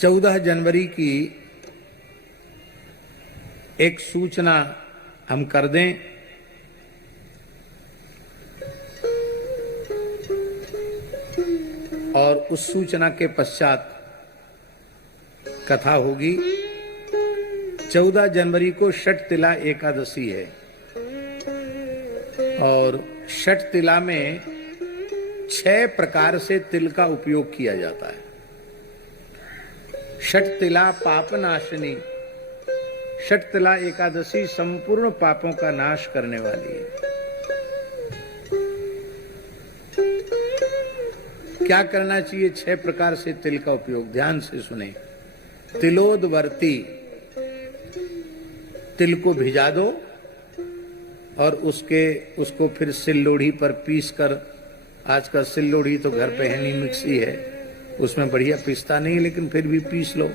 14 जनवरी की एक सूचना हम कर दें। और उस सूचना के पश्चात कथा होगी। 14 जनवरी को षठ तिला एकादशी है और षठ तिला में 6 प्रकार से तिल का उपयोग किया जाता है। षठ तिला पाप नाशनी, षठ तिला एकादशी संपूर्ण पापों का नाश करने वाली है। क्या करना चाहिए 6 प्रकार से तिल का उपयोग? ध्यान से सुने। तिलोदवर्ती, तिल को भिजा दो और उसको फिर सिल्लोढ़ी पर पीस कर, आजकल सिल्लोढ़ी तो घर पे है नहीं, मिक्सी है, उसमें बढ़िया पीसता नहीं, लेकिन फिर भी पीस लो,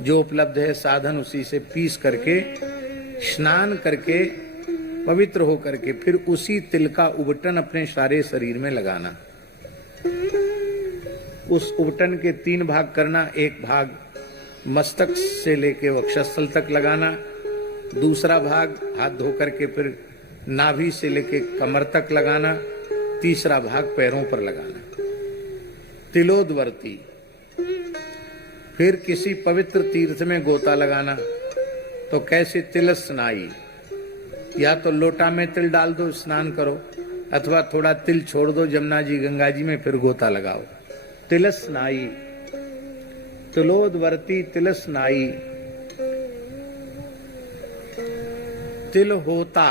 जो उपलब्ध है साधन उसी से पीस करके स्नान करके पवित्र हो करके फिर उसी तिल का उबटन अपने सारे शरीर में लगाना। उस उबटन के 3 भाग करना। एक भाग मस्तक से लेके वक्षस्थल तक लगाना, दूसरा भाग हाथ धो करके फिर नाभि से लेके कमर तक लगाना, तीसरा भाग पैरों पर लगाना। तिलोदवर्ती। फिर किसी पवित्र तीर्थ में गोता लगाना। तो कैसे? तिल स्नाई, या तो लोटा में तिल डाल दो, स्नान करो, अथवा थोड़ा तिल छोड़ दो जमुना जी गंगा जी में, फिर गोता लगाओ। तिल स्नाई, तिलोदवर्ती, तिल स्नाई। तिल होता,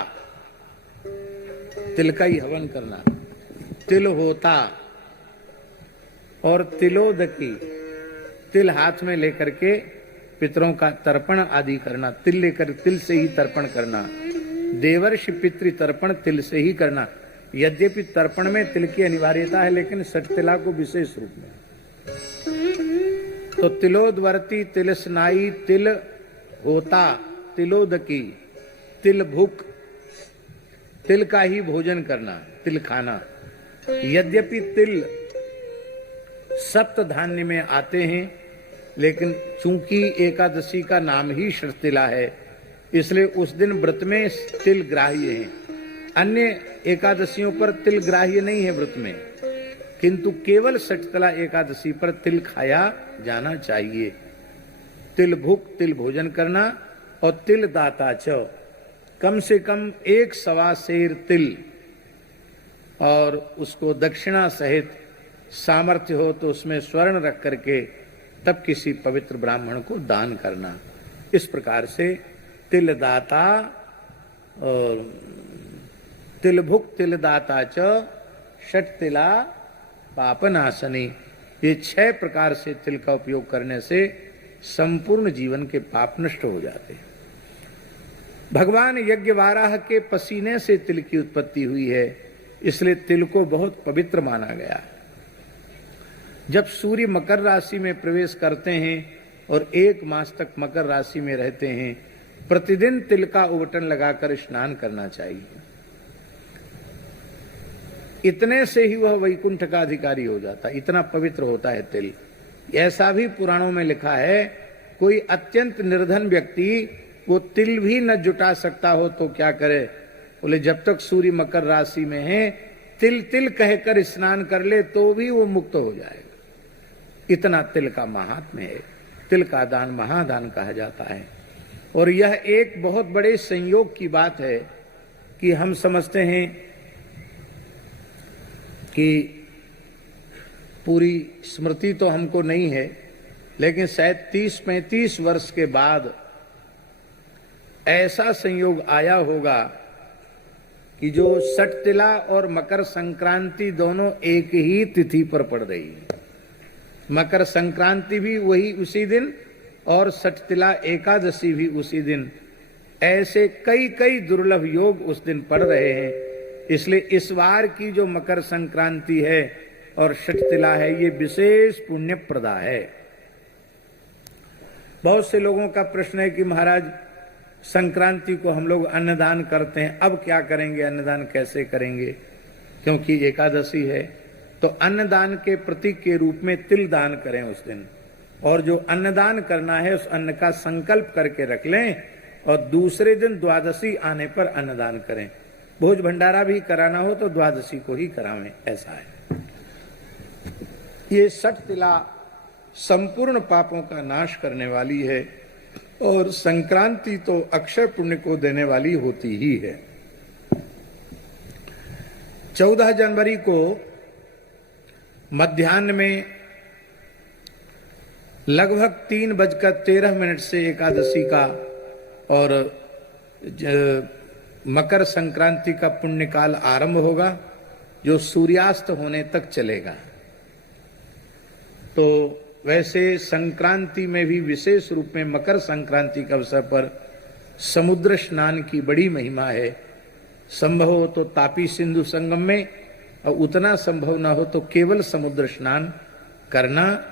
तिल का ही हवन करना। तिल होता और तिलोदकी, तिल हाथ में लेकर के पितरों का तर्पण आदि करना। तिल लेकर तिल से ही तर्पण करना। देवर्षि पितृ तर्पण तिल से ही करना। यद्यपि तर्पण में तिल की अनिवार्यता है, लेकिन षठ तिला को विशेष रूप में। तो तिलोदवर्ती, तिल स्नाई, तिल होता, तिलोदकी, तिल भुक, तिल का ही भोजन करना, तिल खाना। यद्यपि तिल सप्त धान्य में आते हैं, लेकिन चूंकि एकादशी का नाम ही षठ तिला है, इसलिए उस दिन व्रत में तिल ग्राह्य है। अन्य एकादशियों पर तिल ग्राह्य नहीं है व्रत में, किंतु केवल षठ तिला एकादशी पर तिल खाया जाना चाहिए। तिल भुक, तिल भोजन करना। और तिल दाता च, कम से कम 1 सवा सेर तिल, और उसको दक्षिणा सहित सामर्थ्य हो तो उसमें स्वर्ण रख करके तब किसी पवित्र ब्राह्मण को दान करना। इस प्रकार से तिल दाता और तिल भुक, तिल दाता च, षठ तिला पापनाशनी, ये 6 प्रकार से तिल का उपयोग करने से संपूर्ण जीवन के पाप नष्ट हो जाते हैं। भगवान यज्ञवाराह के पसीने से तिल की उत्पत्ति हुई है, इसलिए तिल को बहुत पवित्र माना गया। जब सूर्य मकर राशि में प्रवेश करते हैं और 1 मास तक मकर राशि में रहते हैं, प्रतिदिन तिल का उबटन लगाकर स्नान करना चाहिए। इतने से ही वह वैकुंठ का अधिकारी हो जाता, इतना पवित्र होता है तिल। ऐसा भी पुराणों में लिखा है, कोई अत्यंत निर्धन व्यक्ति वो तिल भी न जुटा सकता हो तो क्या करे? बोले जब तक सूर्य मकर राशि में है, तिल तिल कहकर स्नान कर ले तो भी वो मुक्त हो जाएगा। इतना तिल का महात्म्य है। तिल का दान महादान कहा जाता है। और यह एक बहुत बड़े संयोग की बात है कि हम समझते हैं कि पूरी स्मृति तो हमको नहीं है, लेकिन शायद 30-35 वर्ष के बाद ऐसा संयोग आया होगा कि जो षठ तिला और मकर संक्रांति दोनों एक ही तिथि पर पड़ रही है। मकर संक्रांति भी वही उसी दिन और षठ तिला एकादशी भी उसी दिन। ऐसे कई कई दुर्लभ योग उस दिन पड़ रहे हैं। इसलिए इस बार की जो मकर संक्रांति है और षठ तिला है, ये विशेष पुण्य प्रदा है। बहुत से लोगों का प्रश्न है कि महाराज संक्रांति को हम लोग अन्नदान करते हैं, अब क्या करेंगे, अन्नदान कैसे करेंगे? क्योंकि एकादशी है। तो अन्नदान के प्रतीक के रूप में तिल दान करें उस दिन। और जो अन्नदान करना है उस अन्न का संकल्प करके रख लें और दूसरे दिन द्वादशी आने पर अन्नदान करें। भोज भंडारा भी कराना हो तो द्वादशी को ही करावें, ऐसा है। ये 60 तिला संपूर्ण पापों का नाश करने वाली है और संक्रांति तो अक्षय पुण्य को देने वाली होती ही है। 14 जनवरी को मध्याह्न में लगभग 3:13 से एकादशी का और मकर संक्रांति का पुण्यकाल आरंभ होगा, जो सूर्यास्त होने तक चलेगा। तो वैसे संक्रांति में भी विशेष रूप में मकर संक्रांति के अवसर पर समुद्र स्नान की बड़ी महिमा है। संभव हो तो तापी सिंधु संगम में, और उतना संभव ना हो तो केवल समुद्र स्नान करना